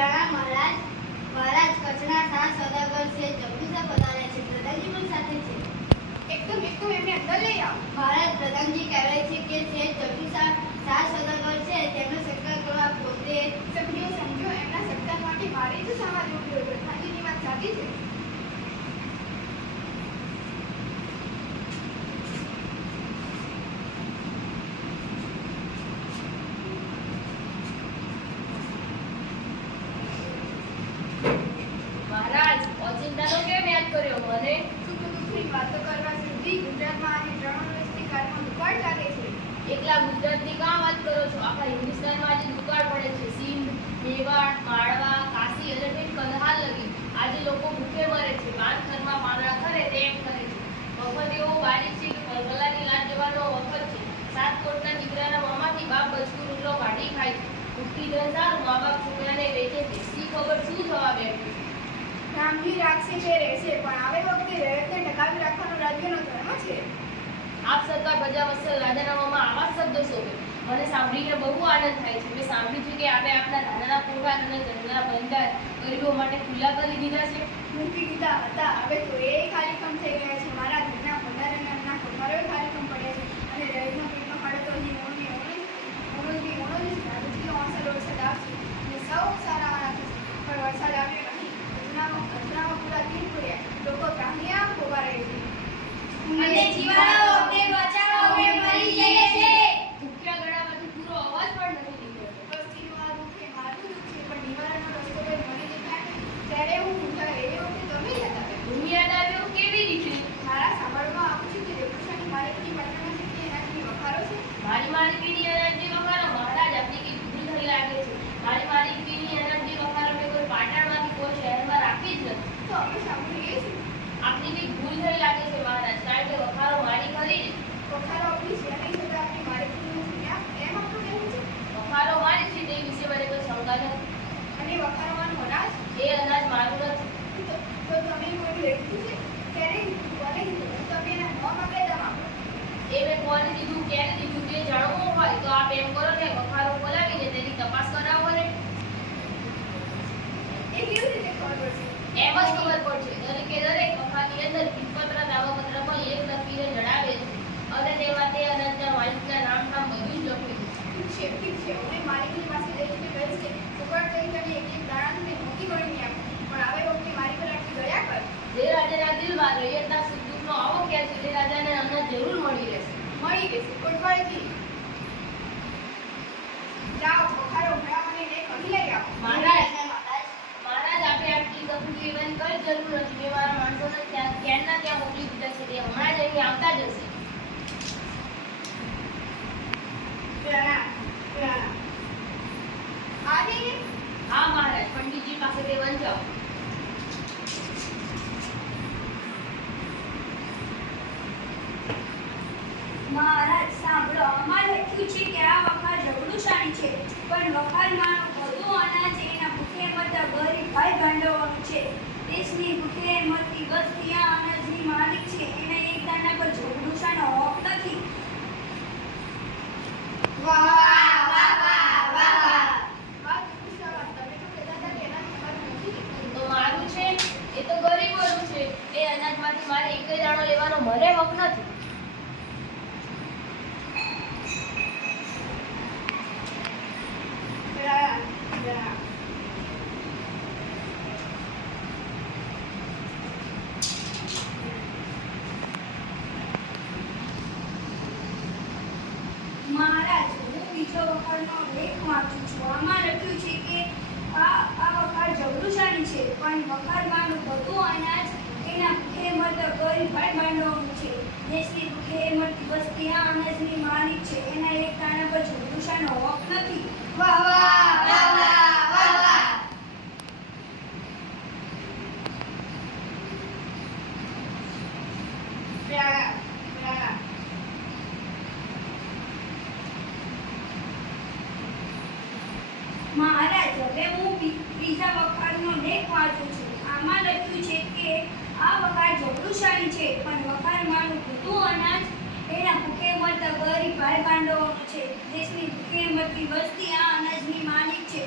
પ્રણામ મહારાજ. મહારાજ કચ્છના 7 સૌદાગર છે જગદીશા પધાર્યા છે. પ્રધાનજી પણ સાથે છે. એકદમ એમને અંદર લઈ આવો. મહારાજ પ્રધાનજી કહેવાય છે કે છે જગદીશા 7 સૌદાગર છે તેમનો સત્કાર કરવા પોતે સમજો એમના સત્કાર માટે મારે જ સમાજ ઉભ્યો. પ્રધાનજીની વાત સાચી છે. મહારાજ ઓચિંતાનો કેમ યાદ કર્યો મને? સુખ દુઃખની વાતો કરવા સુધી ગુજરાતમાં આજે 3 વર્ષથી કાળમાં દુકાળ ચાલે છે. એકલા ગુજરાતની કાં વાત કરો છો? આખા હિન્દુસ્તાનમાં આજે દુકાળ પડે છે. સિંધ, મેવાડ, માળવા, કાશી અને ઠેઠ કંદહાર લગી આજે લોકો ભૂખે મરે છે. બાંધખરમાં પાંદડા ખરે તેમ કરે છે. વખત એવો બારીક છે કે પલગલાની લાજ જવાનો વખત છે. 7 કોટના દીકરાના મોંમાંથી બાપ બચકું રોટલો કાઢી ખાય છે. ઉઠતી ધન સારું મા બાપ છોકરાને વેચે છે. શી ખબર શું થવા બેઠું? રામજી રાખશે તે રહેશે, પણ આવે વખતે રહેતને ટકાવી રાખવાનો રાજ્યનો ધર્મ છે. આપ સરકાર પ્રજા વત્સલ રાજાનામામાં આવા જ શબ્દો શોભે. મને સાંભળીને બહુ આનંદ થાય છે. મેં સાંભળ્યું છે કે આપણે આપણા ધાનાના પોકાર અને જંગલના ભંડાર ગરીબો માટે ખુલ્લા કરી દીધા છે. મૂકી દીધા હતા, હવે તો એ ખાલીપણ થઈ ગયા છે. મારા ઘરના ભંડાર અને એમના કોઠારોય ખાલીપણ પડ્યા છે. અને રહીનો પેટનો ખાડો તો અહીં ઓણો જ રાજકીય વરસાદ આવશે અને સૌ સારામાં થશે. પણ વરસાદ આવ્યો નહીં. કચરામાં પૂરા દિન પૂર્યા. લોકો કાંહિયા ખોબા રહે છે. અમને જીવાડો, અમને બચાવો, અમે મરી જઈએ છે. ભૂખ્યા ગળામાંથી પૂરો અવાજ પણ નથી નીકળતો. વસ્તીનું દુઃખ છે, મારું દુઃખ છે, પણ નિવારણનો રસ્તો કોઈ મળી જતા ત્યારે હું મૂંઝાય. એ વખતે તમે હતા. હું યાદ આવ્યો કેવી રીતે? મારા સાંભળવામાં આવું છે કે રેખુશાની માલિકીની પટના છે કે એનાથી વખારો છે. મારી માલિકીની અનાજની વખારો? મહારાજ આપની કઈ ભૂલ થઈ લાગે છે. મારી માલિકીની અનાજની વખારો મેં કોઈ પાટણમાંથી કોઈ શહેરમાં રાખી જ નથી. તો અમે સાંભળીએ છીએ. આપની કઈ ભૂલ થઈ લાગે છે મહારાજ, કારણ કે વખારો મારી ખરી ને. વખારો આપણી છે નહીં છતાં આપણી માલિકીની નથી. એમ આપણું કહેવું છે. વખારો મારી છે તે વિશે મને કોઈ શંકા નથી. અને વખારવાનું અનાજ એ અનાજ મારું નથી. તો તમે કોઈ લીધું છે ત્યારે કોને કીધું? તમે એના નામ આપણે દમ આપો. એ મેં કોને દીધું, ક્યારે દીધું તે જાણવું હોય તો આપ એમ કરો ને વખારો બોલાવીને તેની તપાસ કરાવો ને. એ કેવી રીતે ખબર પડશે? એમ જ ખબર પડશે. દરેક વખારની અંદર કિંમતપત્ર દાવાપત્રમાં એક લખીને જણાવે છે અને તેમાં તે અનાજના માલિકના નામ બધું જ લખ્યું છે. ઠીક છે. અમે માલિકની પાસે જઈને કહીશ કે સુગર કરી તમે એક દાણા તમે મોટી ગણીને આપો. પણ આવે વખતે મારી પર આટલી દયા કર. જે રાજાના દિલમાં રૈયતના સુખ દુઃખનો આવો ખ્યાલ છે તે રાજાને અનાજ જરૂર મળી રહેશે. મળી રહેશે કોટવાળથી. જાઓ વખારો ભરાવાને ને કહી લઈ આવો. મહારાજ આપણે આટલી કપૂર લેવાની કઈ જરૂર નથી. મેં મારા માણસોને ક્યારના ત્યાં મોકલી દીધા છે. તે હમણાં જ અહીં આવતા જ હશે. આજે હા મહારાજ, પંડિતજી પાસે તે વંચાવો. મહારાજ સાંભળો, અમારે લખ્યું છે કે આ વખાર જગડુશાની છે, પણ વખારમાંનું બધું અનાજ એના ભૂખે મરતા ગરીબ ભાઈ ભાંડવોનું છે. દેશની ભૂખે મરતી વસ્તી આ અનાજની માલિક છે. એના એક દાણા પર જગડુશાનો હક નથી. વાત પૂછવા તમે તો કહેતા હતા કે એના તમારું નથી. તો મારું છે એ તો ગરીબોનું છે. એ અનાજમાંથી મારે એક દાણો લેવાનો મને હક નથી. મહારાજ, હું બીજો વખારનો લેખ વાંચું છું. આમાં લખ્યું છે કે આ વખાર જગડુશાની છે, પણ વખારમાંનું બધું અનાજ એના ભૂખે મરતા ગરીબ ભાઈ ભાંડવોનું છે. દેશની ભૂખે મરતી વસ્તી આ અનાજની માલિક છે. એના એક દાણા પર જગડુશાનો હક નથી. વાહ વાહ વાહ વાહ વાહ. મહારાજ, હવે હું ત્રીજા વખારનો લેખ વાંચું છું. આમાં લખ્યું છે કે આ વખાર જગડુશાની છે, પણ વખારમાંનું બધું અનાજ એના ભૂખે મરતા ગરીબ ભાઈ ભાંડવોનું છે. દેશની ભૂખે મરતી વસ્તી આ અનાજની માલિક છે.